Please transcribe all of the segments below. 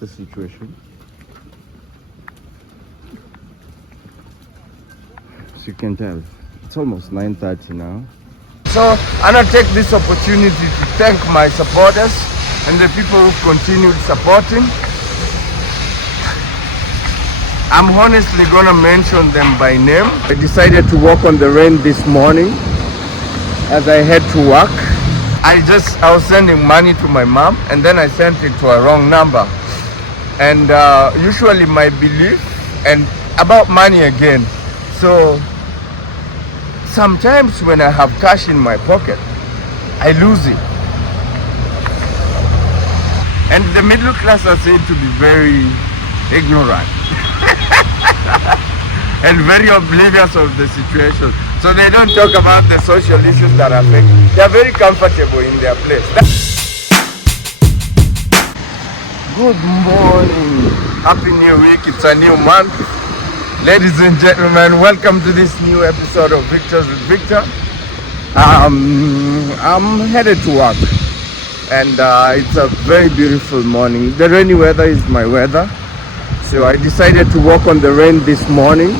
the situation. As you can tell, it's almost 9:30 now. So I'm gonna take this opportunity to thank my supporters and the people who continued supporting. I'm honestly gonna mention them by name. I decided to walk on the rain this morning as I head to work. I was sending money to my mom, and then I sent it to a wrong number. And usually my belief and about money again. So sometimes when I have cash in my pocket, I lose it. And the middle class are said to be very ignorant and very oblivious of the situation. So they don't talk about the social issues that affect. They are very comfortable in their place. Good morning. Happy New Week. It's a new month. Ladies and gentlemen, welcome to this new episode of Victors with Victor. I'm headed to work, and it's a very beautiful morning. The rainy weather is my weather, so I decided to walk on the rain this morning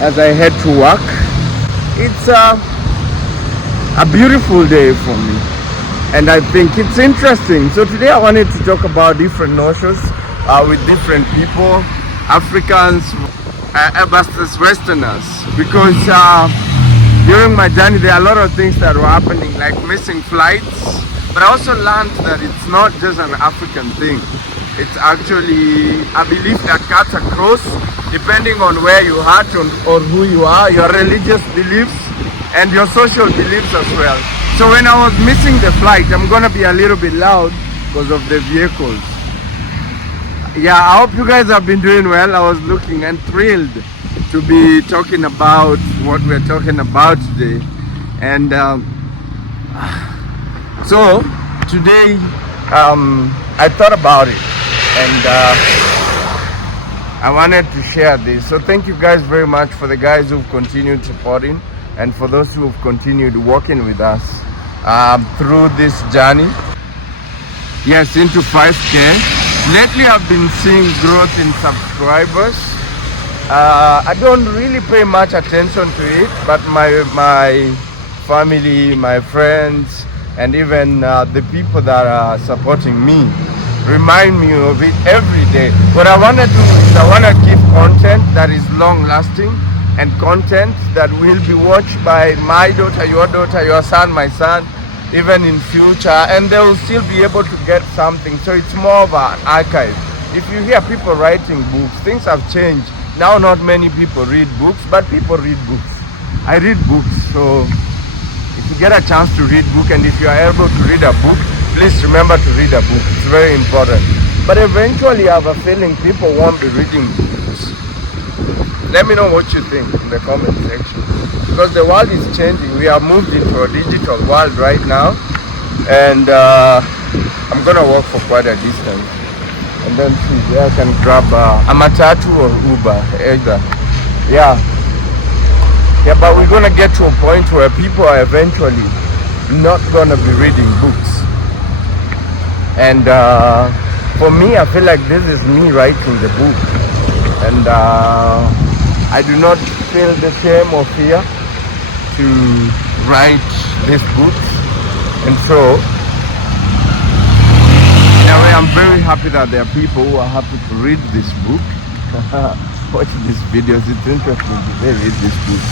as I head to work. It's a beautiful day for me, and I think it's interesting. So today I wanted to talk about different notions with different people, Africans versus Westerners, because during my journey there are a lot of things that were happening, like missing flights, but I also learned that it's not just an African thing. It's actually a belief that cuts across depending on where you are or who you are, your religious beliefs and your social beliefs as well. So when I was missing the flight, I'm gonna be a little bit loud because of the vehicles. Yeah, I hope you guys have been doing well. I was looking and thrilled to be talking about what we're talking about today. And so today I thought about it, and I wanted to share this. So thank you guys very much for the guys who've continued supporting, and for those who've continued working with us through this journey. Yes, into 5K. Lately I've been seeing growth in subscribers. I don't really pay much attention to it, but my family, my friends, and even the people that are supporting me remind me of it every day. What I want to do is I want to give content that is long lasting, and content that will be watched by my daughter, your son, my son, even in future, and they will still be able to get something. So it's more of an archive. If you hear people writing books, things have changed. Now not many people read books, but people read books. I read books, so if you get a chance to read book, and if you are able to read a book, please remember to read a book. It's very important. But eventually I have a feeling people won't be reading books. Let me know what you think in the comment section, because the world is changing. We have moved into a digital world right now, and I'm gonna walk for quite a distance, and then see where I can grab a matatu or Uber either. Yeah, but we're gonna get to a point where people are eventually not gonna be reading books. And for me, I feel like this is me writing the book, and I do not feel the shame or fear to write this book. And so in a way, I'm very happy that there are people who are happy to read this book. Watch these videos. It's interesting to read this book,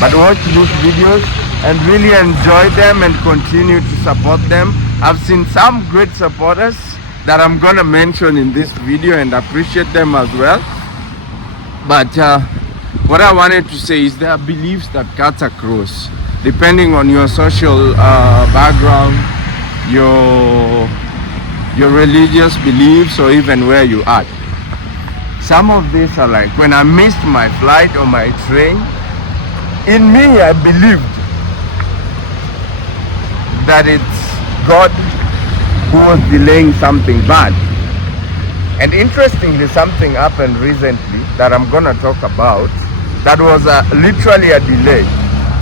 but watch these videos and really enjoy them and continue to support them. I've seen some great supporters that I'm gonna mention in this video and appreciate them as well. But what I wanted to say is there are beliefs that cut across depending on your social background, your religious beliefs, or even where you are. Some of these are like, when I missed my flight or my train, in me I believed that it's God who was delaying something bad. And interestingly, something happened recently that I'm gonna talk about that was literally a delay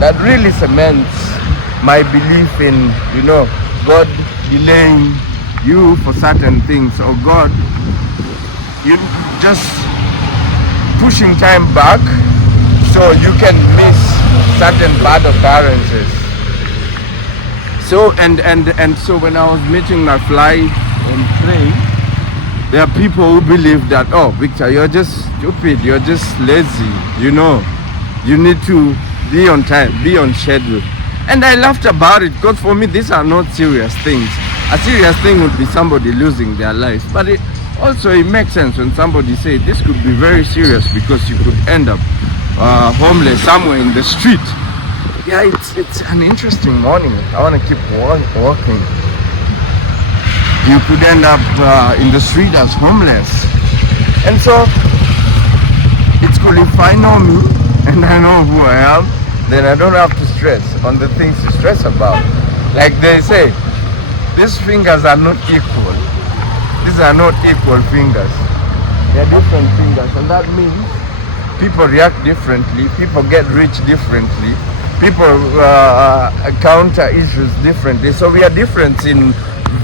that really cements my belief in, God delaying you for certain things, or God, you just pushing time back so you can miss certain bad occurrences. So and so when I was meeting my fly and train, there are people who believe that, oh, Victor, you're just stupid, you're just lazy, you know, you need to be on time, be on schedule. And I laughed about it, because for me these are not serious things. A serious thing would be somebody losing their life, but it makes sense when somebody says this could be very serious, because you could end up homeless somewhere in the street. Yeah, it's an interesting morning. I want to keep walking. You could end up in the street as homeless. And so it's cool if I know me and I know who I am, then I don't have to stress on the things to stress about. Like they say, these fingers are not equal. These are not equal fingers. They are different fingers, and that means people react differently, people get rich differently, people counter issues differently. So we are different in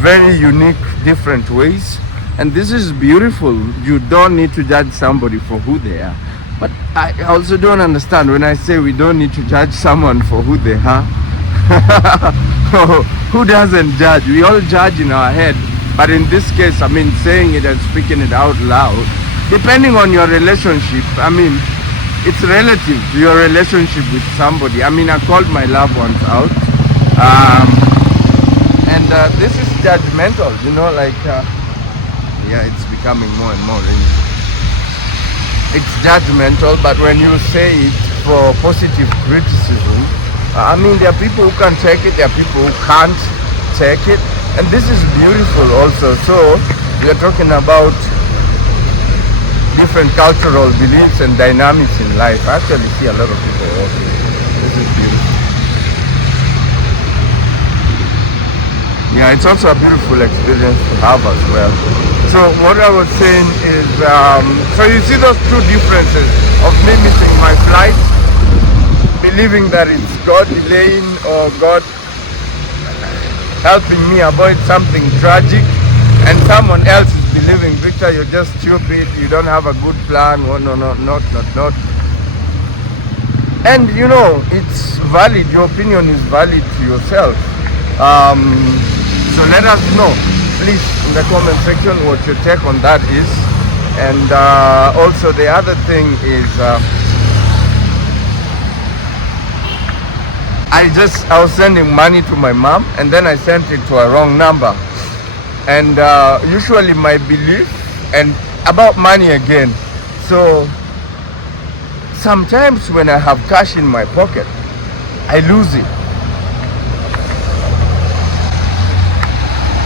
very unique, different ways, and this is beautiful. You don't need to judge somebody for who they are. But I also don't understand when I say we don't need to judge someone for who they are. Who doesn't judge? We all judge in our head, but in this case, I mean, saying it and speaking it out loud, depending on your relationship, I mean, it's relative to your relationship with somebody. I mean, I called my loved ones out, and this is judgmental, you know, like, yeah, it's becoming more and more raining. It's judgmental, but when you say it for positive criticism, I mean, there are people who can take it, there are people who can't take it, and this is beautiful also. So we are talking about different cultural beliefs and dynamics in life. I actually see a lot of people walking. This is beautiful. Yeah, it's also a beautiful experience to have as well. So what I was saying is, so you see those two differences of me missing my flight, believing that it's God delaying or God helping me avoid something tragic, and someone else is believing, Victor, you're just stupid, you don't have a good plan, oh, no, not. And you know, it's valid, your opinion is valid to yourself. So let us know, please, in the comment section what your take on that is. And also the other thing is, I was sending money to my mom, and then I sent it to a wrong number. And usually my belief and about money again. So sometimes when I have cash in my pocket, I lose it.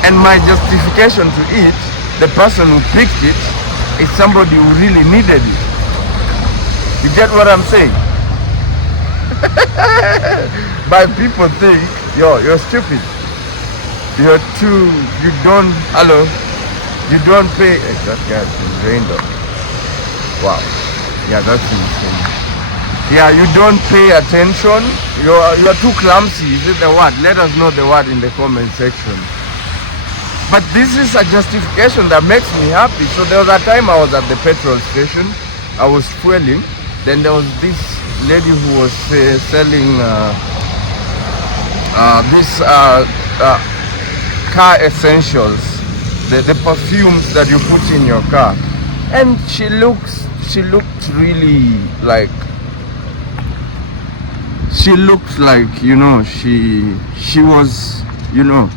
And my justification to it, the person who picked it is somebody who really needed it. You get what I'm saying? But people think, you're stupid. You don't pay. That guy's been rained on. Wow. Yeah, that's insane. Yeah, you don't pay attention. You're too clumsy. Is it the word? Let us know the word in the comment section. But this is a justification that makes me happy. So there was a time I was at the petrol station. I was fueling. Then there was this lady who was selling car essentials, the perfumes that you put in your car. And she looked really like, you know, she was, you know,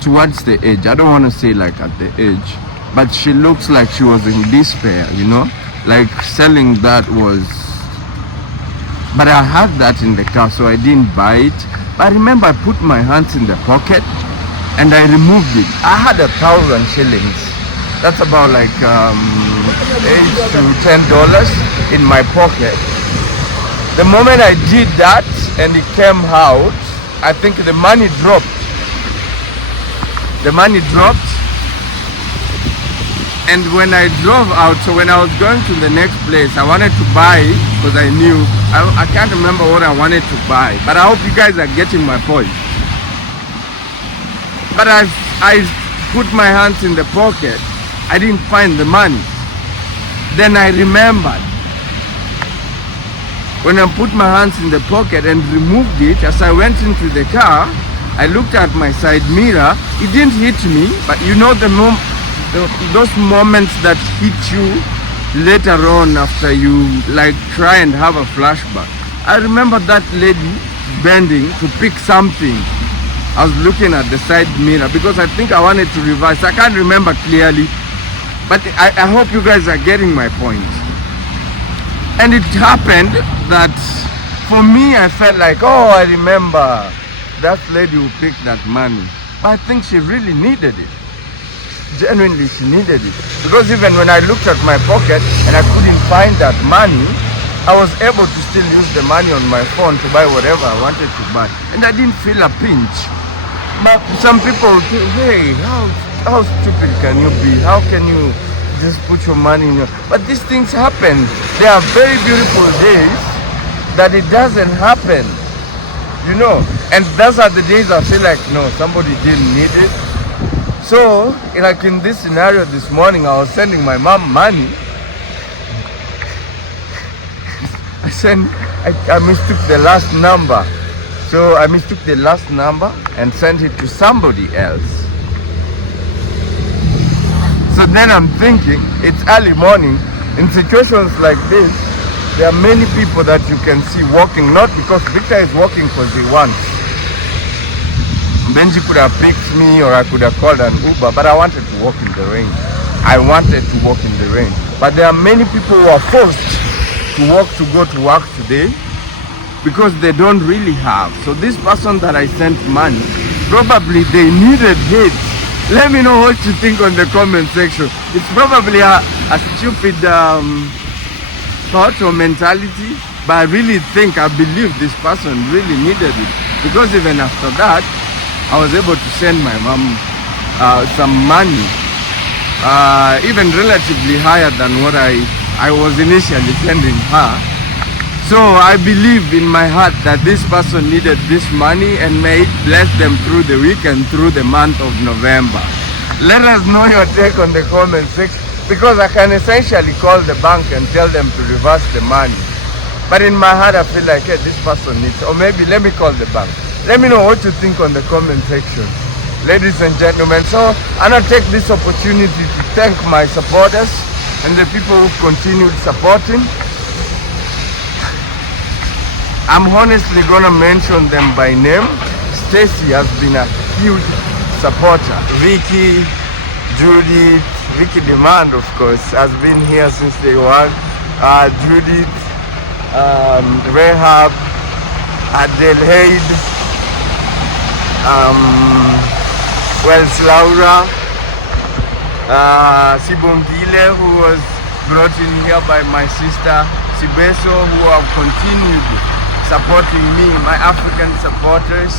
towards the edge. I don't want to say like at the edge, but she looks like she was in despair, you know, like selling that was, but I had that in the car, so I didn't buy it. But I remember I put my hands in the pocket and I removed it. I had 1,000 shillings. That's about like $8 to $10 in my pocket. The moment I did that and it came out, I think the money dropped. The money dropped, and when I drove out, so when I was going to the next place, I wanted to buy, because I knew, I can't remember what I wanted to buy, but I hope you guys are getting my point. But I put my hands in the pocket, I didn't find the money. Then I remembered. When I put my hands in the pocket and removed it, as I went into the car, I looked at my side mirror. It didn't hit me, but you know those moments that hit you later on after you like try and have a flashback. I remember that lady bending to pick something. I was looking at the side mirror because I think I wanted to reverse. I can't remember clearly, but I hope you guys are getting my point. And it happened that for me, I felt like, oh, I remember that lady who picked that money. But I think she really needed it. Genuinely, she needed it. Because even when I looked at my pocket and I couldn't find that money, I was able to still use the money on my phone to buy whatever I wanted to buy. And I didn't feel a pinch. But some people think, hey, how stupid can you be? How can you just put your money in your... But these things happen. There are very beautiful days that it doesn't happen. You know, and those are the days I feel like, no, somebody didn't need it. So, like in this scenario this morning, I was sending my mom money. I mistook the last number. So I mistook the last number and sent it to somebody else. So then I'm thinking, it's early morning. In situations like this, there are many people that you can see walking, not because Victor is walking because he wants. Benji could have picked me or I could have called an Uber, but I wanted to walk in the rain. I wanted to walk in the rain. But there are many people who are forced to walk to go to work today because they don't really have. So this person that I sent money, probably they needed it. Let me know what you think on the comment section. It's probably a stupid thought or mentality, but I really think, I believe this person really needed it. Because even after that, I was able to send my mom some money, even relatively higher than what I was initially sending her. So I believe in my heart that this person needed this money, and may it bless them through the week and through the month of November. Let us know your take on the comment section, because I can essentially call the bank and tell them to reverse the money. But in my heart I feel like, hey, this person needs, or maybe let me call the bank. Let me know what you think on the comment section, ladies and gentlemen. So I'm going to take this opportunity to thank my supporters and the people who continued supporting. I'm honestly going to mention them by name. Stacy has been a huge supporter. Vicky, Judith, Vicky Demand, of course, has been here since day one. Judith, Rehab, Adelaide, Laura, Sibongile, who was brought in here by my sister Sibeso, who have continued supporting me, my African supporters.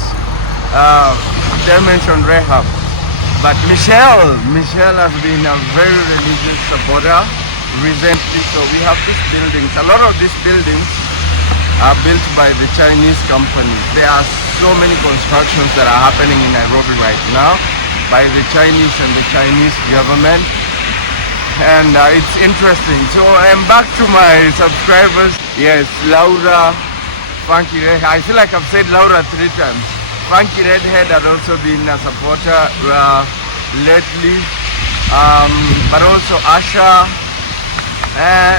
They mentioned Rehab, but Michelle has been a very religious supporter recently. So we have these buildings. A lot of these buildings are built by the Chinese companies. There are so many constructions that are happening in Nairobi right now by the Chinese and the Chinese government. And it's interesting. So I'm back to my subscribers. Yes, Laura, Funky Redhead. I feel like I've said Laura 3 times. Funky Redhead had also been a supporter lately. But also Asha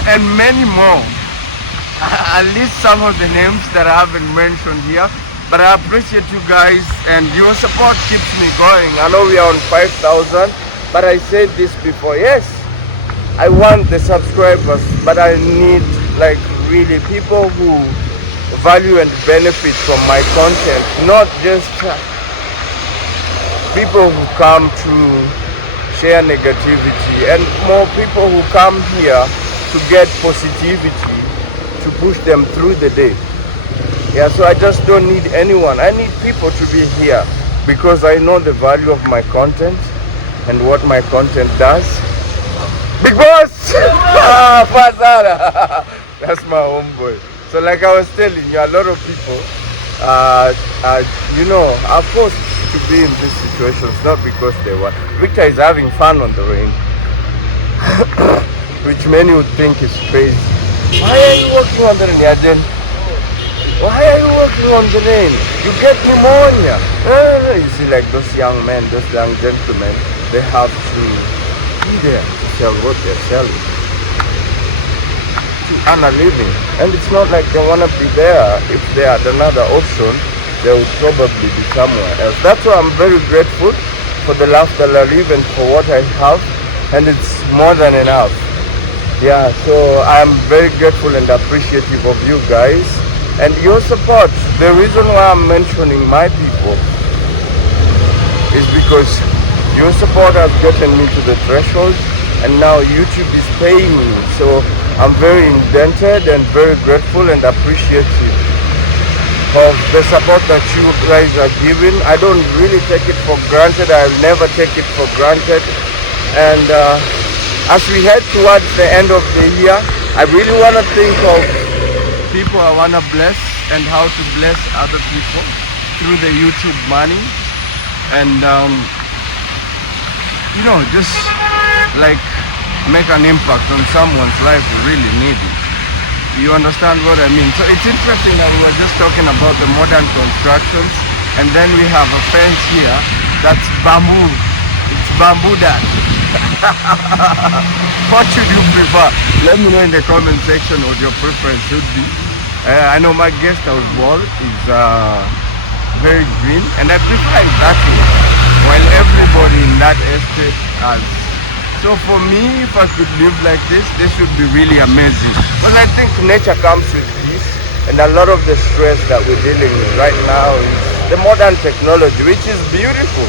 and many more. At least some of the names that I haven't mentioned here. But I appreciate you guys, and your support keeps me going. I know we are on 5,000, but I said this before. Yes, I want the subscribers, but I need like really people who value and benefit from my content, not just people who come to share negativity, and more people who come here to get positivity to push them through the day. Yeah, so I just don't need anyone. I need people to be here because I know the value of my content and what my content does. Big boss! Fazara! That's my homeboy. So like I was telling you, a lot of people you know, are forced to be in these situations not because they want. Victor is having fun on the rain, which many would think is crazy. Why are you walking on the rain, Yajen? Why are you walking on the rain? You get pneumonia. You see, like those young men, those young gentlemen, they have to be there to sell what they're selling, to earn a living. And it's not like they want to be there. If they had another option, they would probably be somewhere else. That's why I'm very grateful for the life that I live and for what I have. And it's more than enough. Yeah, so I'm very grateful and appreciative of you guys and your support. The reason why I'm mentioning my people is because your support has gotten me to the threshold, and now YouTube is paying me. So I'm very indebted and very grateful and appreciative of the support that you guys are giving. I don't really take it for granted. I'll never take it for granted. And as we head towards the end of the year, I really want to think of people I want to bless and how to bless other people through the YouTube money. And you know, just like make an impact on someone's life who really need it. You understand what I mean? So it's interesting that we were just talking about the modern constructions, and then we have a fence here that's bamboo. It's bamboo that. What should you prefer? Let me know in the comment section what your preference should be. I know my guest house wall is very green, and I prefer it that way, while everybody in that estate has. So for me, if I could live like this should be really amazing. Well, I think nature comes with peace, and a lot of the stress that we're dealing with right now is the modern technology, which is beautiful.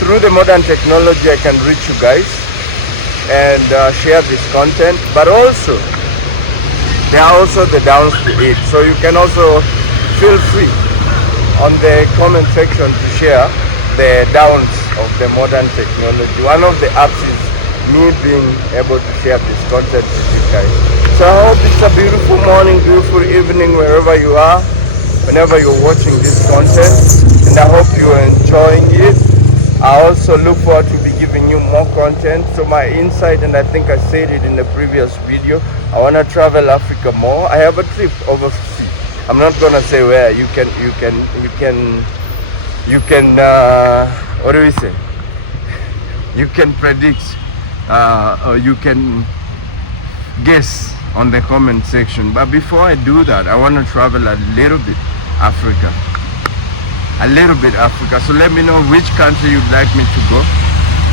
Through the modern technology, I can reach you guys and share this content, but also there are also the downs to it. So you can also feel free on the comment section to share the downs of the modern technology. One of the apps is me being able to share this content with you guys. So I hope it's a beautiful morning, beautiful evening, wherever you are, whenever you're watching this content, and I hope you're enjoying it. I also look forward to be giving you more content. So my insight, and I think I said it in the previous video, I want to travel Africa more. I have a trip overseas. I'm not gonna say where. You can what do we say? You can predict or you can guess on the comment section. But before I do that, I want to travel a little bit Africa. So let me know which country you'd like me to go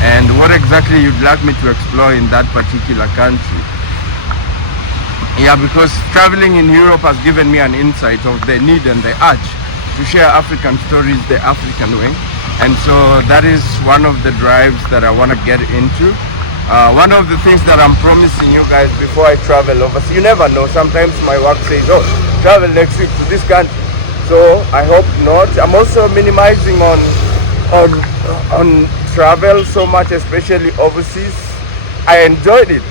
and what exactly you'd like me to explore in that particular country. Yeah, because traveling in Europe has given me an insight of the need and the urge to share African stories the African way. And so that is one of the drives that I want to get into. One of the things that I'm promising you guys before I travel overseas, you never know, sometimes my work says, oh, travel next week to this country. So I hope not. I'm also minimizing on travel so much, especially overseas. I enjoyed it,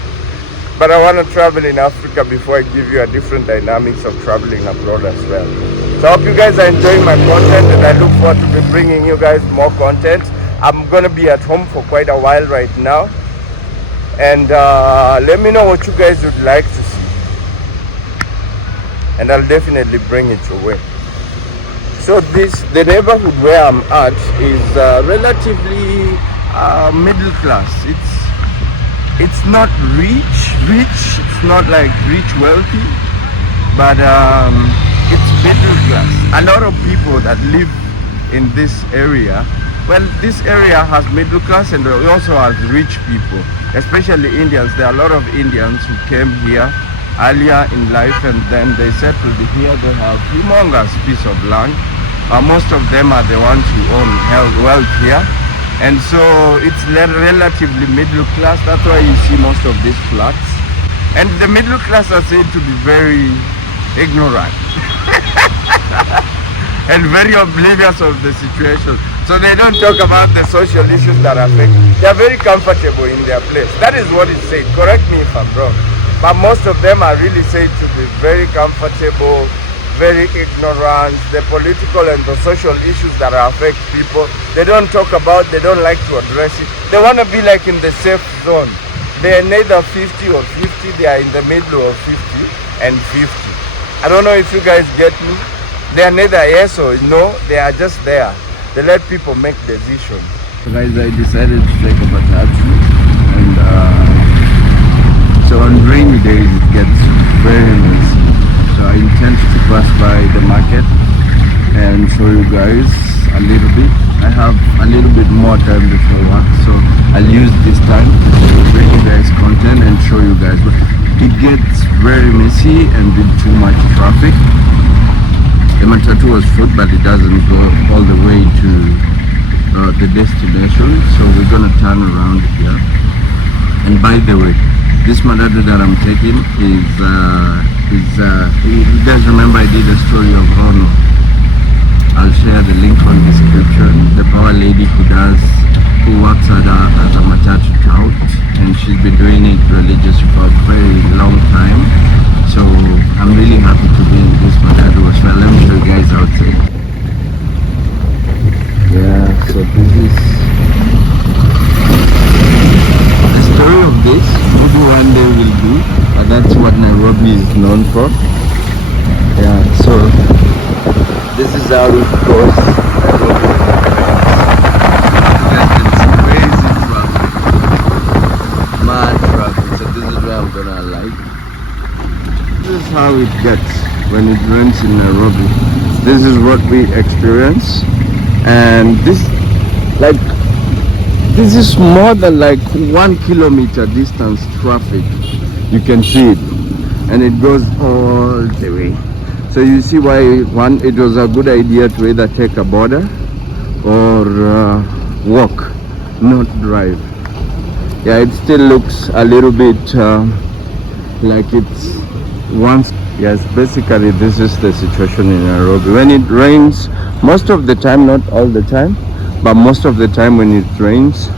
but I want to travel in Africa before I give you a different dynamics of traveling abroad as well. So I hope you guys are enjoying my content, and I look forward to be bringing you guys more content. I'm going to be at home for quite a while right now, and let me know what you guys would like to see, and I'll definitely bring it your way. So the neighborhood where I'm at is relatively middle class. It's not rich, it's not like rich wealthy, but it's middle class. A lot of people that live in this area, well, this area has middle class and it also has rich people, especially Indians. There are a lot of Indians who came here earlier in life and then they settled here. They have humongous piece of land. Most of them are the ones who own wealth here, and so it's relatively middle class. That's why you see most of these flats. And the middle class are said to be very ignorant and very oblivious of the situation. So they don't talk about the social issues that affect. They are very comfortable in their place. That is what is said. Correct me if I'm wrong. But most of them are really said to be very comfortable very ignorant. The political and the social issues that affect people, they don't talk about, they don't like to address it. They want to be like in the safe zone. They are neither 50 or 50, they are in the middle of 50 and 50. I don't know if you guys get me. They are neither yes or no, they are just there. They let people make decisions. So guys, I decided to take a matatu, and so on rainy days it gets very messy. So I intend to pass by the market and show you guys a little bit. I have a little bit more time before work, so I'll use this time to bring you guys content and show you guys. But it gets very messy and with too much traffic. The matatu was full, but it doesn't go all the way to the destination, so we're gonna turn around here. And by the way, this matatu that I'm taking is you guys remember I did a story of Rono. I'll share the link on description. The power lady who works as a matatu tout, and she's been doing it religiously for a very long time. So I'm really happy to be in this matatu as well. Let me show you guys outside. Yeah, so this is the story of this. Maybe one day will do, but that's what Nairobi is known for. Yeah, so this is how it goes. It's crazy traffic, mad traffic. So this is where I'm gonna alight. This is how it gets when it rains in Nairobi. This is what we experience, and this is more than like 1 kilometer distance traffic. You can see it, and it goes all the way. So you see why it was a good idea to either take a border or walk, not drive. Yeah, it still looks a little bit like it's once. Yes, basically this is the situation in Nairobi. When it rains, most of the time, not all the time, but most of the time when it rains,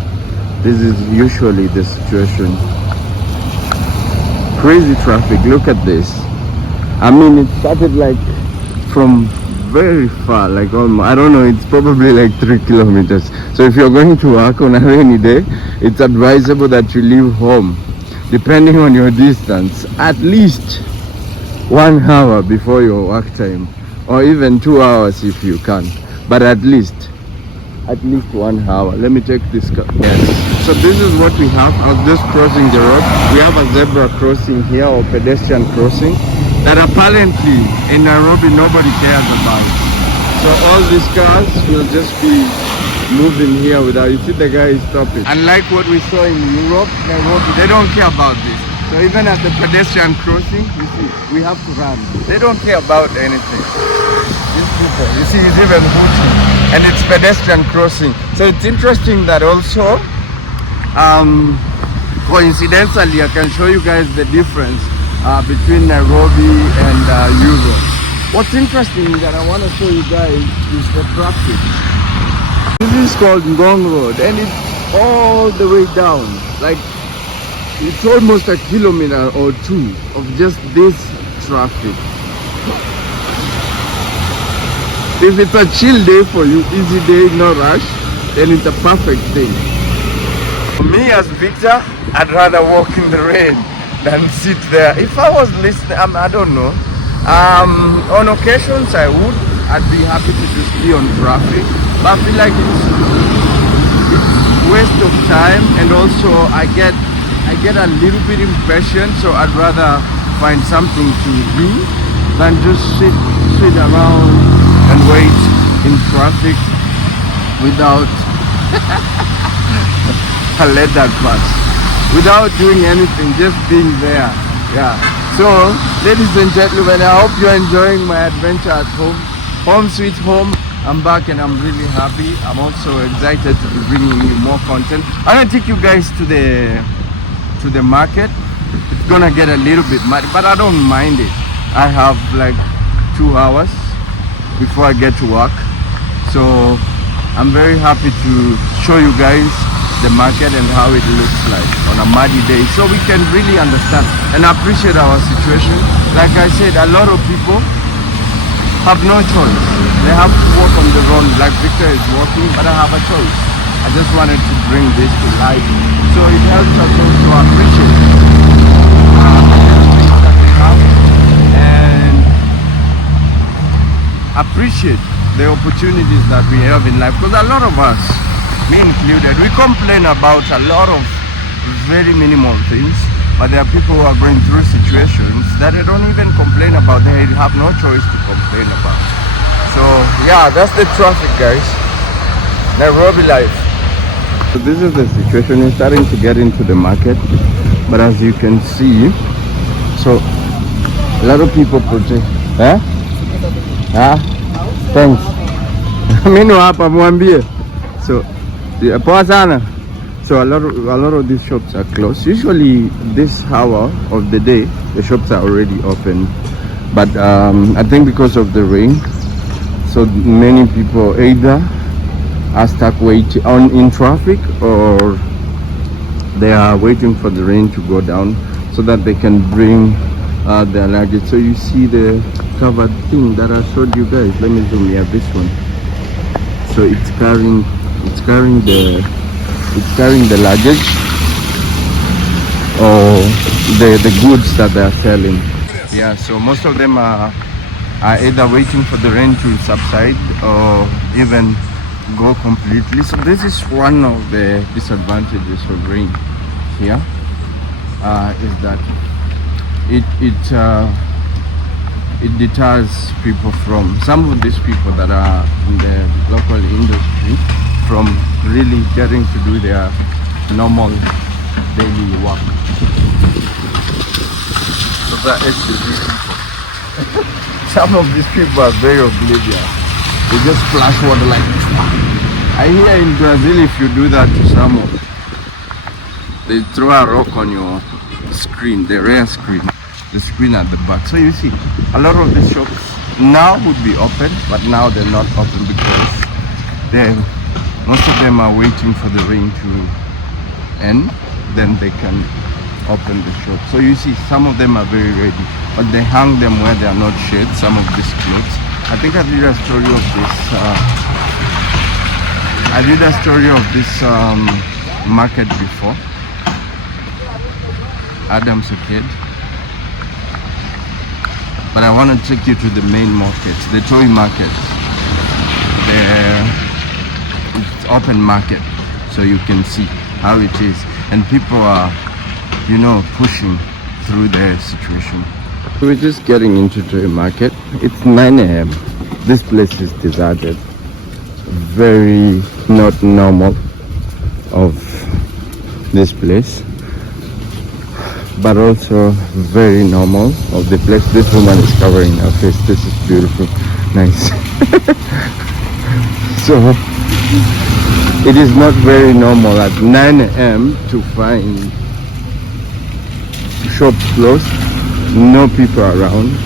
this is usually the situation. Crazy traffic, look at this. I mean, it started like from very far, like almost, I don't know, it's probably like 3 kilometers. So if you're going to work on a rainy day, it's advisable that you leave home, depending on your distance, at least 1 hour before your work time, or even 2 hours if you can, but at least 1 hour. Let me take this car. Yes. So this is what we have. I was just crossing the road. We have a zebra crossing here, or pedestrian crossing, that apparently in Nairobi nobody cares about. So all these cars will just be moving here without, you see the guy is stopping. Unlike what we saw in Europe, Nairobi, they don't care about this. So even at the pedestrian crossing, you see, we have to run. They don't care about anything. These people, you see, it's even hooting. And it's pedestrian crossing. So it's interesting that also, coincidentally, I can show you guys the difference between Nairobi and Europe. What's interesting that I want to show you guys is the traffic. This is called Ngong Road, and it's all the way down. Like, it's almost a kilometer or 2 of just this traffic. If it's a chill day for you, easy day, no rush, then it's a perfect thing. For me as Victor, I'd rather walk in the rain than sit there. If I was listening, I don't know. On occasions I'd be happy to just be on traffic, but I feel like it's waste of time, and also I get a little bit impatient, so I'd rather find something to do than just sit around and wait in traffic without I let that pass, without doing anything, just being there. Yeah. So, ladies and gentlemen, I hope you're enjoying my adventure at home. Home sweet home. I'm back and I'm really happy. I'm also excited to be bringing you more content. I'm gonna take you guys to the market. It's gonna get a little bit muddy, but I don't mind it. I have like 2 hours before I get to work, so I'm very happy to show you guys the market and how it looks like on a muddy day, so we can really understand and appreciate our situation. Like I said, a lot of people have no choice. They have to walk on the road like Victor is walking, but I have a choice. I just wanted to bring this to life, so it helps us also appreciate that we have and appreciate the opportunities that we have in life. Because a lot of us, me included, we complain about a lot of very minimal things, but there are people who are going through situations that they don't even complain about. They have no choice to complain about. So yeah, that's the traffic, guys. Nairobi life. So this is the situation. We're starting to get into the market, but as you can see, so a lot of people protest. Thanks. Mimi hapa mwambie. So poa sana. So a lot of these shops are closed. Usually this hour of the day the shops are already open, but I think because of the rain, so many people either are stuck waiting in traffic, or they are waiting for the rain to go down so that they can bring their luggage. So you see the covered thing that I showed you guys. Let me zoom here, this one. So it's carrying the luggage or the goods that they are selling. Yeah, so most of them are either waiting for the rain to subside or even go completely. So this is one of the disadvantages of rain here, is that it deters people from, some of these people that are in the local industry, from really getting to do their normal daily work. So that SUV people. Some of these people are very oblivious. They just splash water like this. I hear in Brazil, if you do that to someone, they throw a rock on your screen, the rear screen, the screen at the back. So you see, a lot of these shops now would be open, but now they're not open because most of them are waiting for the rain to end, then they can open the shop. So you see, some of them are very ready, but they hang them where they are not shade, some of these clothes. I think I did a story of this market before. Adam's a kid, but I want to take you to the main market, the Toi Market. It's open market, so you can see how it is, and people are, you know, pushing through the situation. We're just getting into Toi Market. It's 9 a.m. This place is deserted. Very not normal of this place, but also very normal of the place. This woman is covering her face. This is beautiful. Nice. So it is not very normal at 9 a.m. to find shops closed, no people around,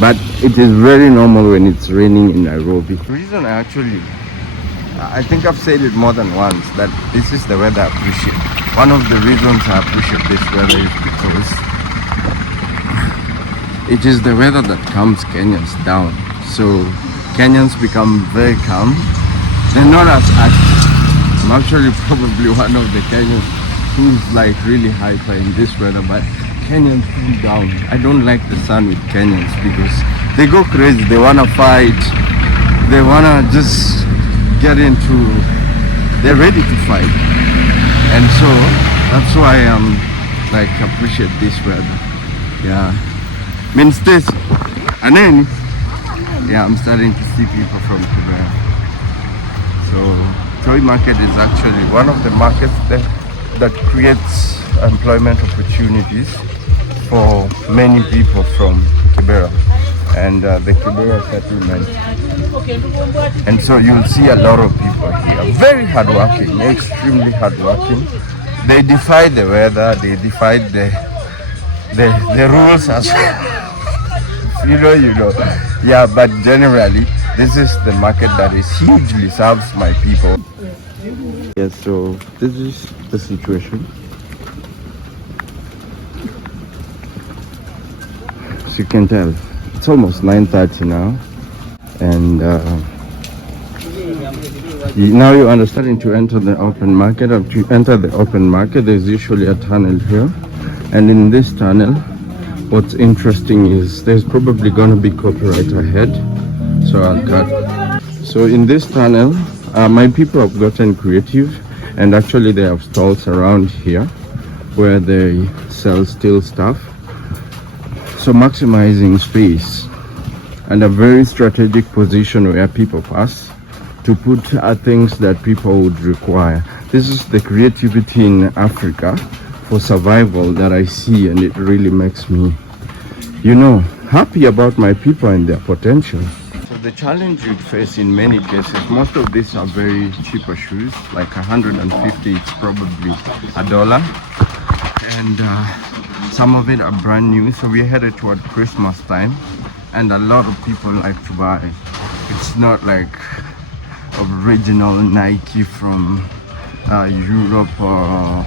but it is very normal when it's raining in Nairobi. The reason I think I've said it more than once, that this is the weather I appreciate. One of the reasons I appreciate this weather is because it is the weather that calms Kenyans down. So Kenyans become very calm. They're not as active. I'm actually probably one of the Kenyans who's like really hyper in this weather, but Kenyans cool down. I don't like the sun with Kenyans because they go crazy. They wanna fight. They wanna just get into. They're ready to fight, and so that's why I'm like appreciate this weather. Yeah, means this, and then yeah, I'm starting to see people from Kibera. So Toi Market is actually one of the markets that creates employment opportunities for many people from Kibera and the Kibera settlement. And so you'll see a lot of people here, very hardworking, extremely hardworking. They defy the weather, they defy the rules as well. you know. Yeah, but generally, this is the market that is hugely serves my people. Yeah, so this is the situation. As you can tell, it's almost 9:30 now. And now you are starting to enter the open market. Or to enter the open market, there's usually a tunnel here, and in this tunnel, what's interesting is there's probably going to be copyright ahead, so I'll cut. So in this tunnel, my people have gotten creative, and actually they have stalls around here where they sell steel stuff, so maximizing space and a very strategic position where people pass to put things that people would require. This is the creativity in Africa for survival that I see, and it really makes me, happy about my people and their potential. So the challenge you'd face in many cases, most of these are very cheaper shoes, like 150, it's probably $1, and some of it are brand new. So we're headed toward Christmas time, and a lot of people like to buy. It's not like original Nike from Europe, or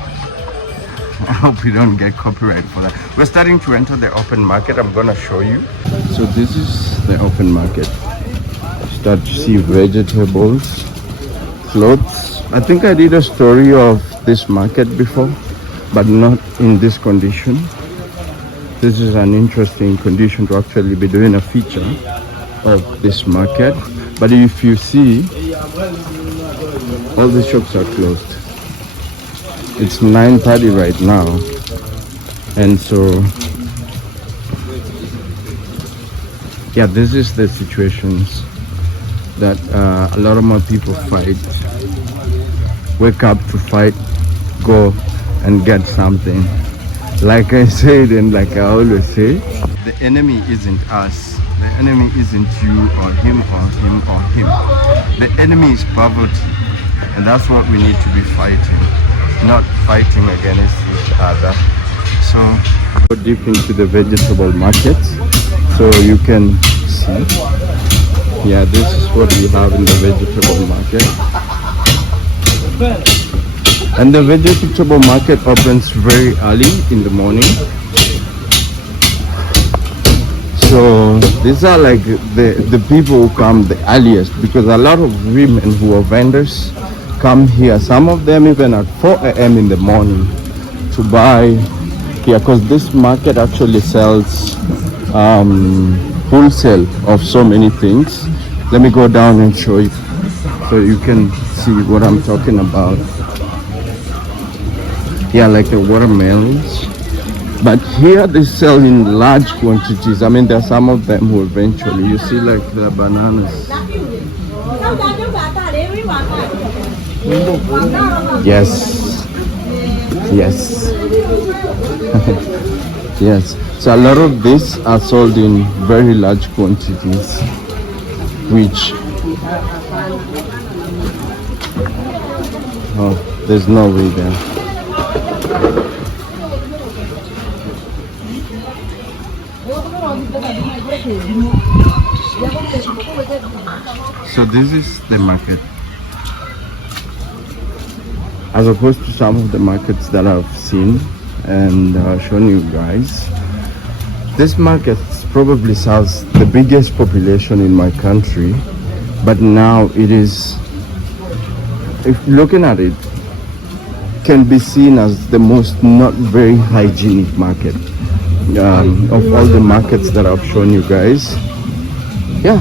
I hope we don't get copyright for that. We're starting to enter the open market. I'm gonna show you. So this is the open market. Start to see vegetables, clothes. I think I did a story of this market before, but not in this condition. This is an interesting condition to actually be doing a feature of this market. But if you see, all the shops are closed. It's 9:30 right now, and so yeah, this is the situations that a lot of more people fight. Wake up to fight, go and get something. Like I said, and like I always say, the enemy isn't us. The enemy isn't you or him or him or him. The enemy is poverty, and that's what we need to be fighting, not fighting against each other. So go deep into the vegetable market so you can see. Yeah, this is what we have in the vegetable market. And the vegetable market opens very early in the morning. So these are like the people who come the earliest, because a lot of women who are vendors come here, some of them even at 4 a.m. in the morning, to buy here, because this market actually sells wholesale of so many things. Let me go down and show you so you can see what I'm talking about. Yeah, like the watermelons. But here they sell in large quantities. I mean, there are some of them who eventually, you see like the bananas. Yes. Yes. Yes. So a lot of these are sold in very large quantities, which, oh, there's no way there. So this is the market, as opposed to some of the markets that I've seen and shown you guys. This market probably serves the biggest population in my country, but now it is, if looking at it, can be seen as the most not very hygienic market of all the markets that I've shown you guys. Yeah,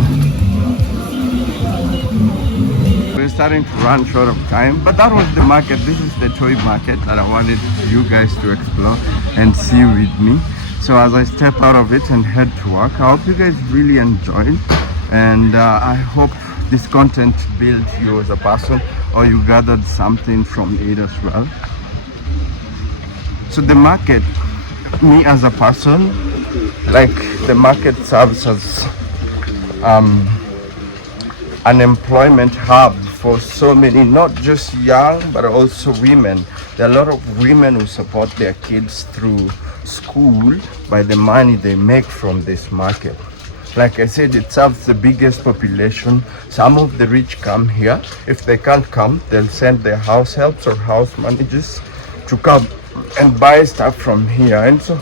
we're starting to run short of time, but that was the market. This is the Toi Market that I wanted you guys to explore and see with me. So as I step out of it and head to work, I hope you guys really enjoyed, and I hope this content built you as a person, or you gathered something from it as well. So the market, me as a person, like the market serves as an employment hub for so many, not just young but also women. There are a lot of women who support their kids through school by the money they make from this market. Like I said, it serves the biggest population. Some of the rich come here. If they can't come, they'll send their house helps or house managers to come and buy stuff from here. And so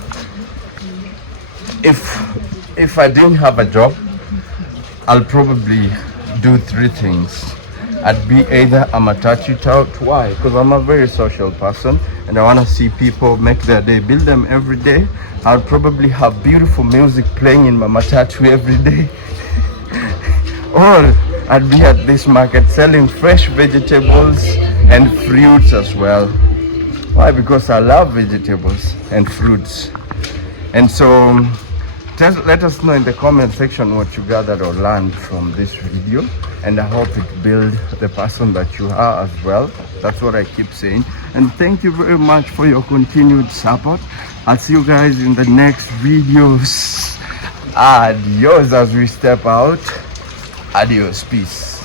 if I didn't have a job, I'll probably do three things. I'd be either a matatu tout. Why? Because I'm a very social person and I want to see people make their day, build them every day. I'll probably have beautiful music playing in my matatu every day. Or I'd be at this market selling fresh vegetables and fruits as well. Why? Because I love vegetables and fruits. And so let us know in the comment section what you gathered or learned from this video, and I hope it builds the person that you are as well. That's what I keep saying. And thank you very much for your continued support. I'll see you guys in the next videos. Adios as we step out. Adios. Peace.